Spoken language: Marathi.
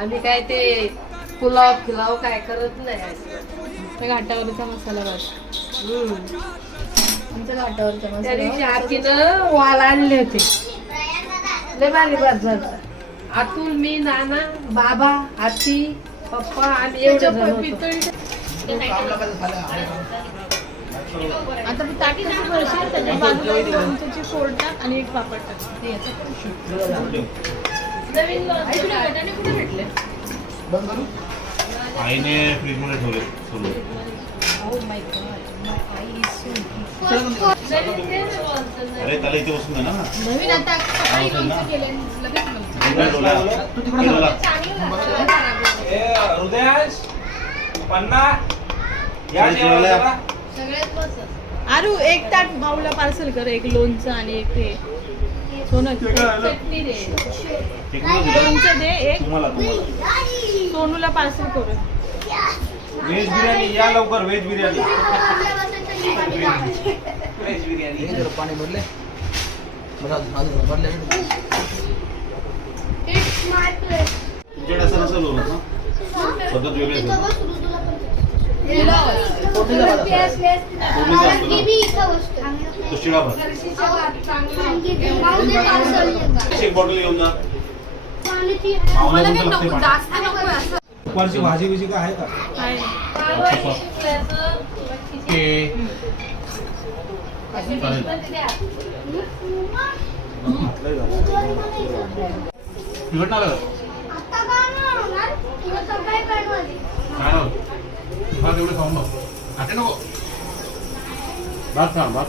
आम्ही काय ते पुलाव फिलाव काय करत नाही. घाटावरचा मसाला भात. आमच्या घाटावरचा त्या मसाला दिवशी आतीनं वाल आणले होते. लय भारी भात झाला. अतुल, मी, नाना, बाबा, आती, पप्पा आम्ही एवढं जण होतो. आता ताटी जशी भरशील त्याच्या बाजूला एक लोणच्याची फोड टाक आणि एक पापड टाक. नवीन लोणचं टाक. कुठे भेटले? आईने फ्रीज मध्ये ठेवले सोडून. अरे त्याला इथे बसून ना नवीन आता सकाळी लोणचं केलंय, लगेच हृदयाश पन्ना या जेवायला आरू एक ताट भाऊला पार्सल कर. एक लोणचं आणि एक हे सोनं चटणी दे. लोणचं दे एक. तुम्हाला सोनूला पार्सल करू. व्हेज बिर्याणी या लवकर. व्हेज बिर्याणी व्हेज बिर्याणी पाणी भरले भरले तुमच्याकडे असं नसेल होत ना पद्धत वेगळी असेल. तो शिळा भात एक बॉटल घेऊन जा. दुपारची भाजी बिजी काय आहे का? तिखट नाही लागत. काय भात एवढं खाऊन बघ. आता नको भात खा भात.